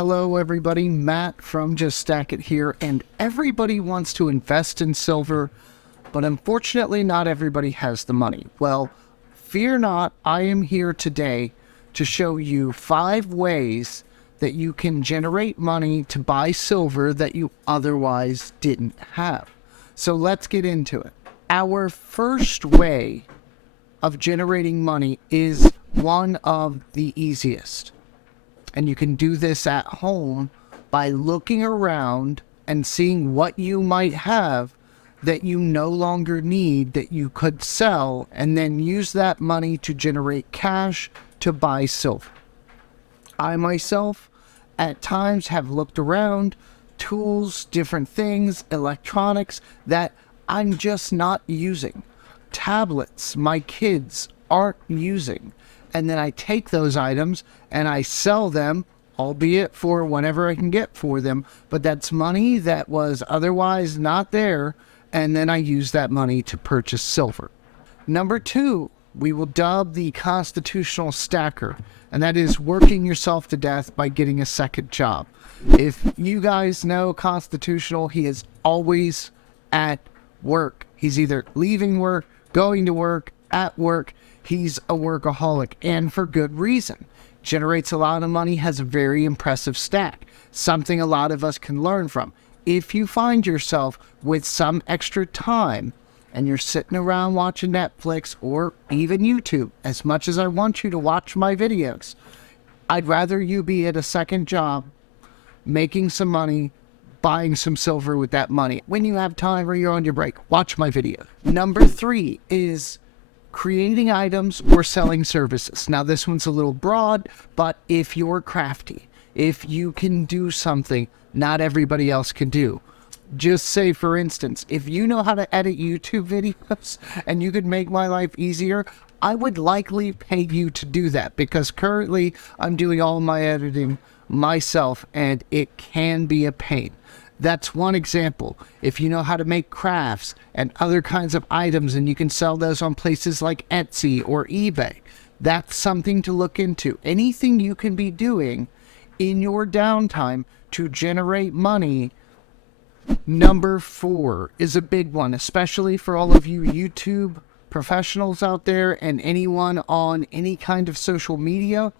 Hello everybody, Matt from Just Stack It here, and everybody wants to invest in silver, but unfortunately not everybody has the money. Well, fear not, I am here today to show you 5 ways that you can generate money to buy silver that you otherwise didn't have. So let's get into it. Our first way of generating money is one of the easiest. And you can do this at home by looking around and seeing what you might have that you no longer need that you could sell, and then use that money to generate cash to buy silver. I myself at times have looked around, tools, different things, electronics that I'm just not using. Tablets my kids aren't using. And then I take those items and I sell them, albeit for whatever I can get for them. But that's money that was otherwise not there. And then I use that money to purchase silver. Number 2, we will dub the constitutional stacker. And that is working yourself to death by getting a second job. If you guys know Constitutional, he is always at work. He's either leaving work, going to work, at work. He's a workaholic, and for good reason. Generates a lot of money, has a very impressive stack. Something a lot of us can learn from. If you find yourself with some extra time and you're sitting around watching Netflix or even YouTube, as much as I want you to watch my videos, I'd rather you be at a second job, making some money, buying some silver with that money. When you have time or you're on your break, watch my video. Number 3 is creating items or selling services. Now this one's a little broad, but if you're crafty, if you can do something not everybody else can do. Just say, for instance, if you know how to edit YouTube videos and you could make my life easier, I would likely pay you to do that, because currently I'm doing all my editing myself and it can be a pain. That's one example. If you know how to make crafts and other kinds of items and you can sell those on places like Etsy or eBay, that's something to look into. Anything you can be doing in your downtime to generate money. Number 4 is a big one, especially for all of you YouTube professionals out there and anyone on any kind of social media.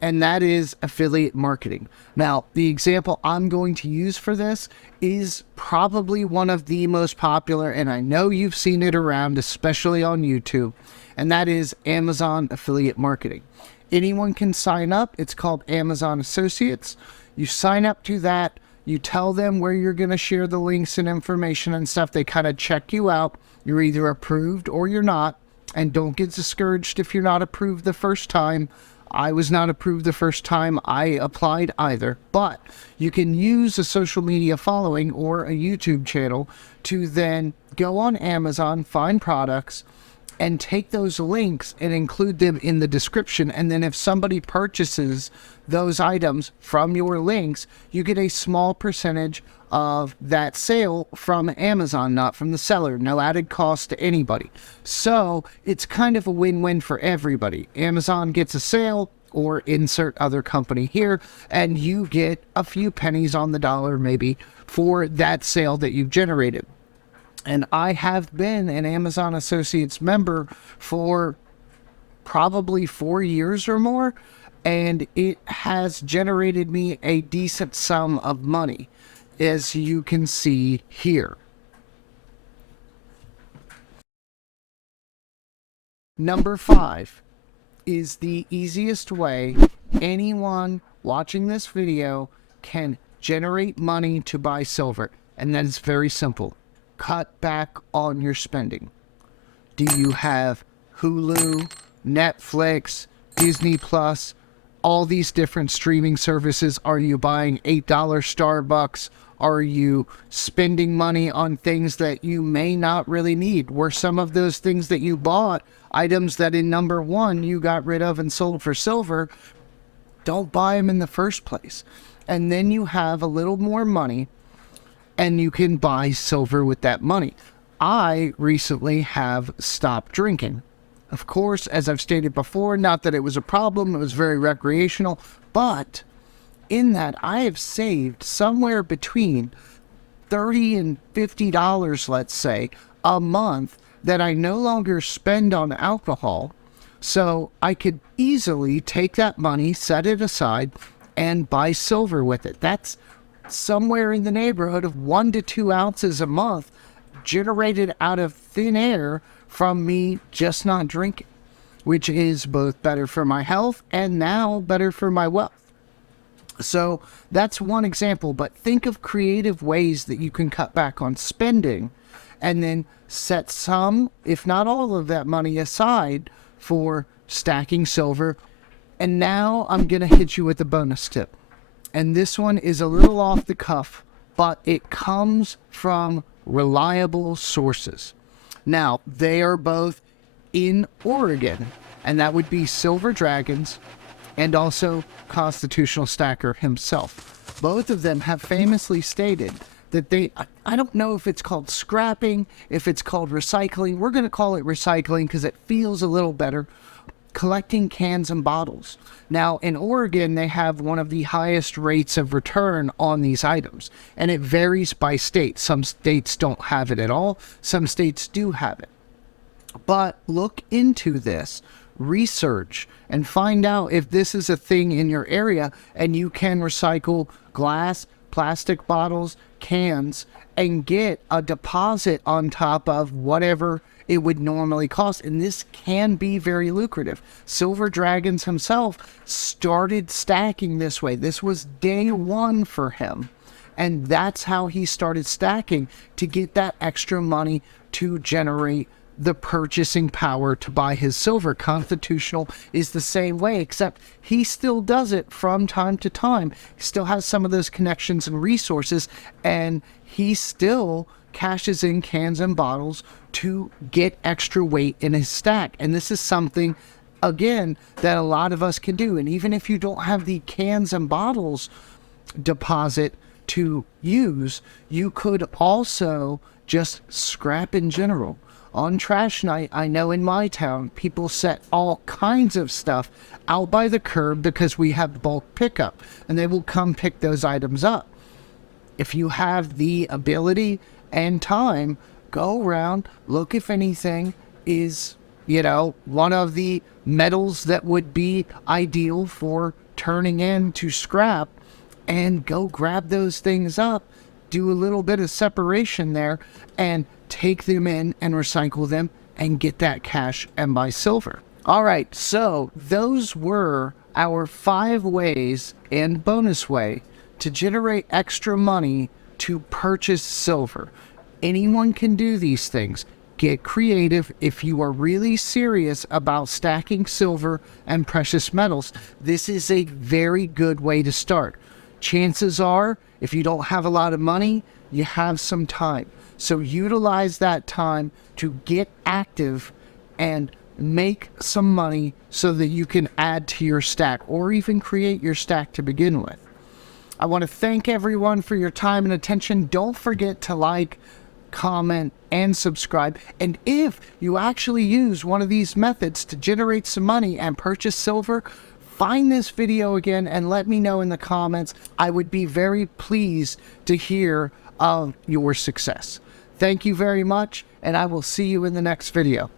And that is affiliate marketing. Now, the example I'm going to use for this is probably one of the most popular, and I know you've seen it around, especially on YouTube, and that is Amazon affiliate marketing. Anyone can sign up. It's called Amazon Associates. You sign up to that. You tell them where you're going to share the links and information and stuff. They kind of check you out. You're either approved or you're not, and don't get discouraged if you're not approved the first time. I was not approved the first time I applied either, but you can use a social media following or a YouTube channel to then go on Amazon, find products, and take those links and include them in the description. And then if somebody purchases those items from your links, you get a small percentage of that sale from Amazon, not from the seller. No added cost to anybody. So it's kind of a win-win for everybody. Amazon gets a sale, or insert other company here, and you get a few pennies on the dollar maybe for that sale that you've generated. And I have been an Amazon Associates member for probably 4 years or more, and it has generated me a decent sum of money, as you can see here. Number 5 is the easiest way anyone watching this video can generate money to buy silver, and that is very simple. Cut back on your spending. Do you have Hulu, Netflix, Disney Plus, all these different streaming services? Are you buying $8 Starbucks? Are you spending money on things that you may not really need? Were some of those things that you bought items that in number 1 you got rid of and sold for silver? Don't buy them in the first place. And then you have a little more money and you can buy silver with that money. I recently have stopped drinking. Of course, as I've stated before, not that it was a problem, it was very recreational, but in that I have saved somewhere between $30 and $50, let's say, a month that I no longer spend on alcohol. So I could easily take that money, set it aside, and buy silver with it. That's somewhere in the neighborhood of 1 to 2 ounces a month generated out of thin air from me just not drinking, which is both better for my health and now better for my wealth. So that's one example, but think of creative ways that you can cut back on spending and then set some, if not all of that money aside for stacking silver. And now I'm going to hit you with a bonus tip. And this one is a little off the cuff, but it comes from reliable sources. Now, they are both in Oregon, and that would be Silver Dragons and also Constitutional Stacker himself. Both of them have famously stated that I don't know if it's called scrapping, if it's called recycling. We're going to call it recycling because it feels a little better. Collecting cans and bottles. Now, in Oregon, they have one of the highest rates of return on these items, and it varies by state. Some states don't have it at all. Some states do have it. But look into this, research, and find out if this is a thing in your area and you can recycle glass, plastic bottles, cans, and get a deposit on top of whatever it would normally cost. And this can be very lucrative. Silver Dragons himself started stacking this way. This was day one for him. And that's how he started stacking to get that extra money to generate the purchasing power to buy his silver. Constitutional is the same way, except he still does it from time to time. He still has some of those connections and resources, and he still cashes in cans and bottles to get extra weight in his stack. And this is something, again, that a lot of us can do. And even if you don't have the cans and bottles deposit to use, you could also just scrap in general. On trash night, I know in my town, people set all kinds of stuff out by the curb because we have bulk pickup, and they will come pick those items up. If you have the ability and time, go around, look if anything is, one of the metals that would be ideal for turning into scrap, and go grab those things up, do a little bit of separation there, and take them in and recycle them and get that cash and buy silver. All right, so those were our 5 ways and bonus way to generate extra money to purchase silver. Anyone can do these things. Get creative. If you are really serious about stacking silver and precious metals, this is a very good way to start. Chances are, if you don't have a lot of money, you have some time. So utilize that time to get active and make some money so that you can add to your stack or even create your stack to begin with. I want to thank everyone for your time and attention. Don't forget to like, comment, and subscribe. And if you actually use one of these methods to generate some money and purchase silver, find this video again and let me know in the comments. I would be very pleased to hear of your success. Thank you very much, and I will see you in the next video.